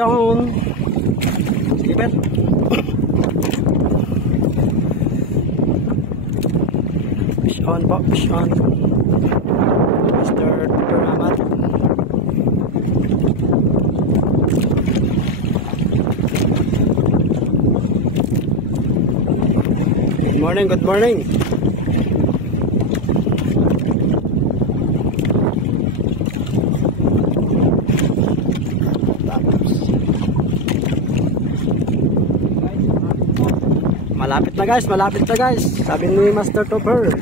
on. Skipper. Fish on po, fish on. Mr. Ahmad. Good morning, good morning. Malapit na guys, sabi ni Master Topper.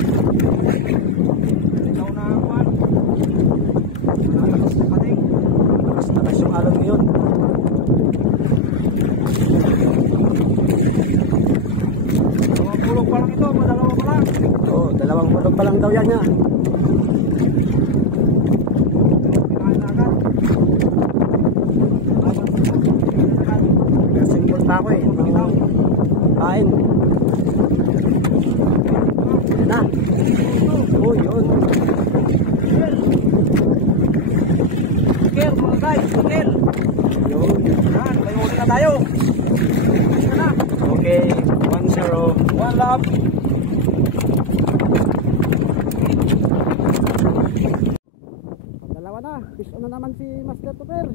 Malakas yung alon ngayon. Dalawang pulog pa lang ito, dalawa pa lang. Oo, dalawang pulog pa lang daw yan niya. Kasingkot pa ako eh. Kain. Na. Oh, yun. Kel, mga guys, kel. Yun. Yan, may huli na tayo. Ayos na. Okay, 1-0. One love. Dalawa na. Fish on na naman si Master Topper.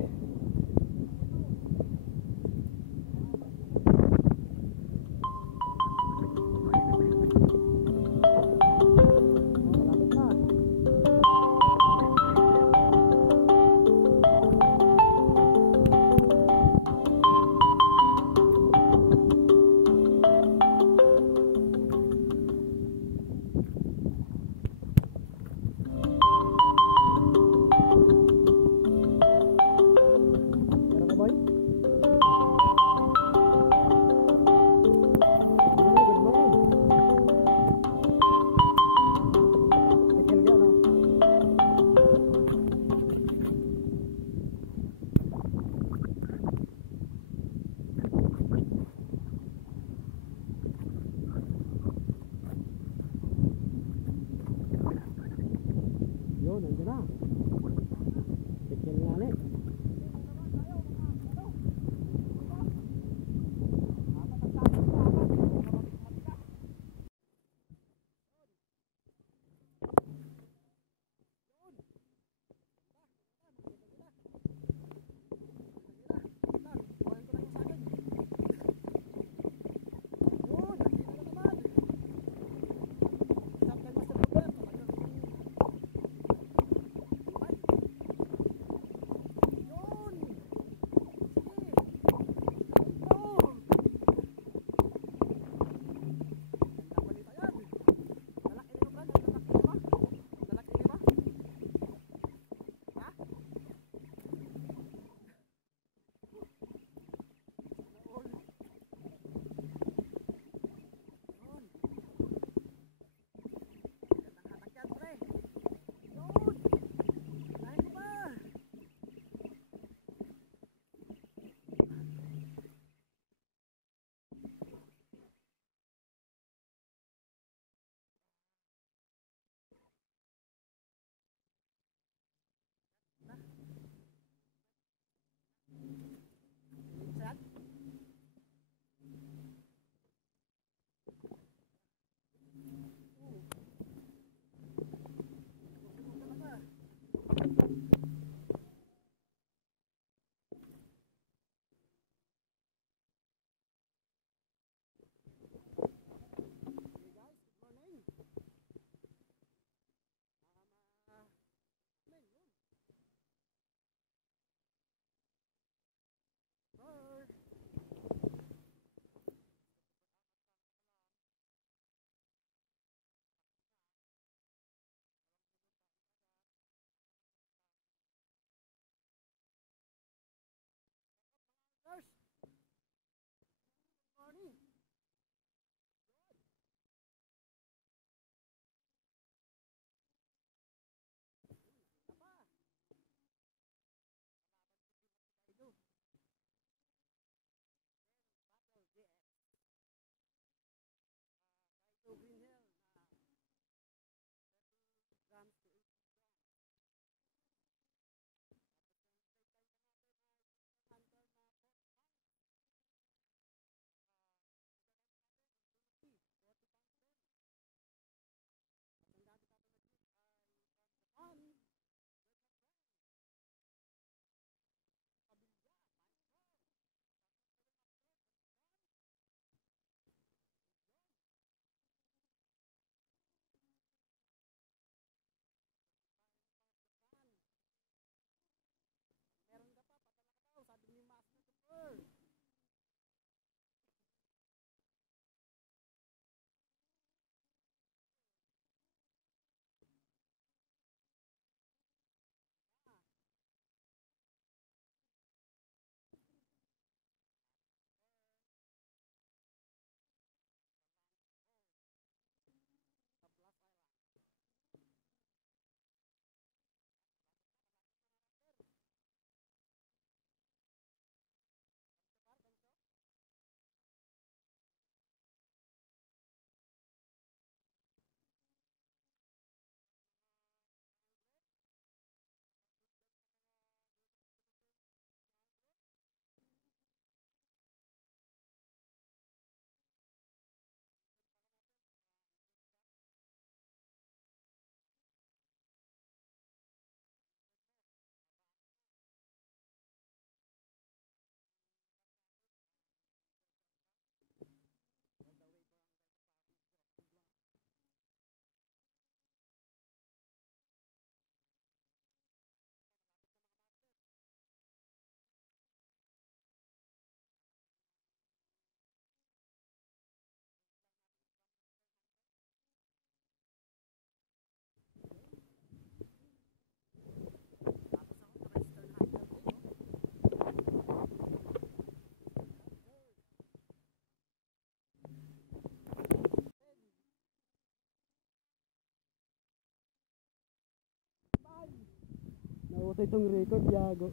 Puto itong record, yago.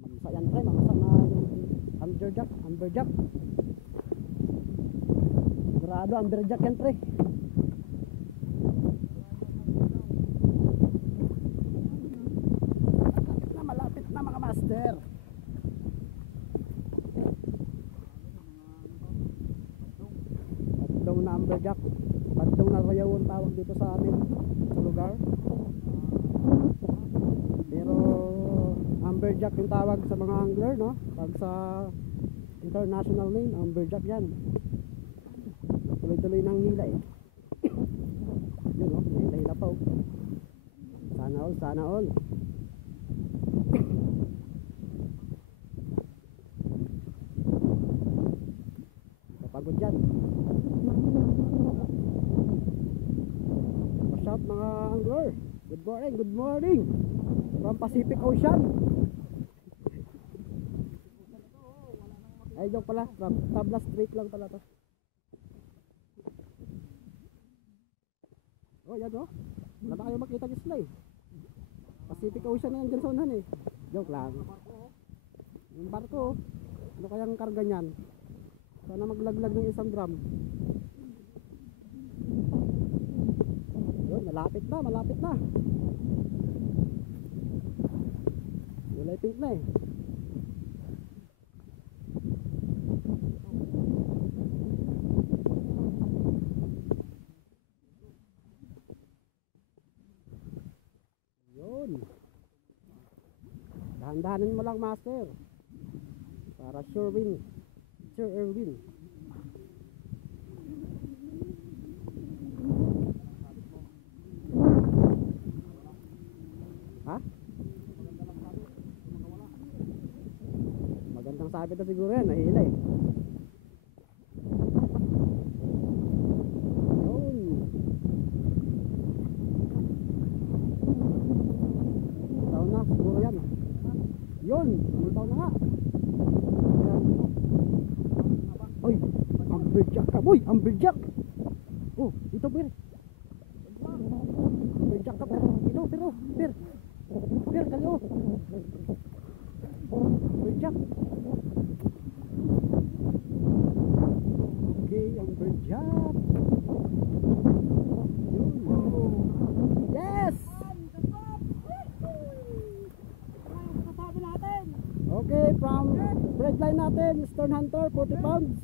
Mamsa yan pre, mamsa na yung amberjack. Sigurado amberjack yan pre. Malapit na mga master. Badong na amberjack. Badong na rayaw ang tawag dito sa amin sa lugar. Pero amberjack yung tawag sa mga angler, no? Pag sa international name, amberjack yan. Tuloy-tuloy ng nilay. Yun, no? Nilay pa, oh. Sana all. Kapagod yan. Shout mga angler. Good morning. From Pacific Ocean. Ay, joke pala. From Tabla Street lang pala to. Oh, yan oh. Wala na kayo makita ng slay. Pacific Ocean na yan dyan sa unahan eh. Joke lang. Yung barko, ano kayang karga niyan? Sana maglaglag ng isang drum. Yun, malapit na. Kulay pink na eh. Yun. Dahan-dahanin mo lang master. Para sure win. Ha? Magandang sabi ito siguro yan, nahila eh. Yun. Taon na, siguro yan. Yun, taon na nga. Oy, amberjack ka boy, amberjack. Oh, ito bir. Amberjack ka per. Ito, per. Per kayo. Amberjack. Okay, amberjack. Yes. Okay, from breadline natin, Stern Hunter, 40 pounds.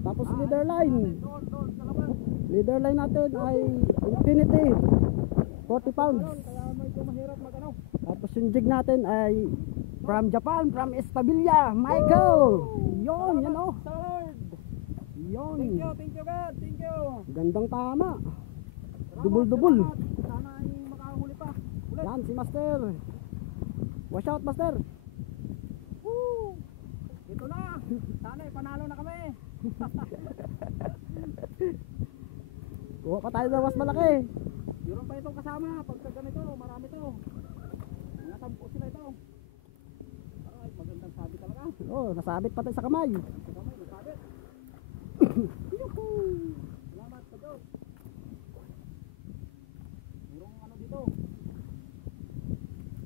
Tapos leader line natin ay Infinity, 40 pounds. Tapos yung jig natin ay from Japan, from Estabilia, Michael. Yon, yan oh. Yon. Thank you God, thank you. Gandang tama. Dubul. Sana ay makahuli pa. Yan si Master. Watch out Master. Woo! Ito na. Sana ay panalo na kami. Kuha pa tayo na mas malaki. Meron pa itong kasama. Pagka ganito, marami to. Mga 10 sila ito. Ay, magandang sabi talaga. Oh, nasabit pati sa kamay. Sa kamay, nasabit. Salamat sa Diyos. Merong ano dito.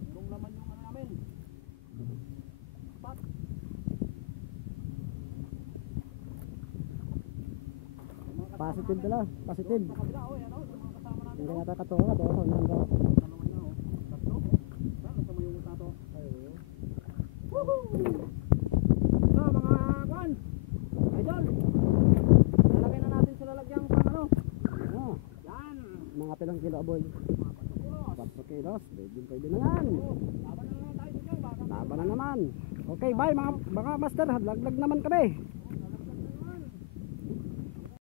Merong laman yung ano namin. Pat. Positive pala, positive. Sa kabila, oh, yan oh. Yung mga kasama natin. Hindi kaya katoka, doon nando. Dalawa niya oh. Tatlo. Saan sa may uta to? Woohoo! So mga kwan. Idol. Lalagay na natin sa lalagyang pang ano. Ah, Yan. mga pilang kilo aboy. 4 kilos, pwede na yan. Laban na naman tayo dito. Baka Laban na naman. Okay, bye mga master, laglag naman kami.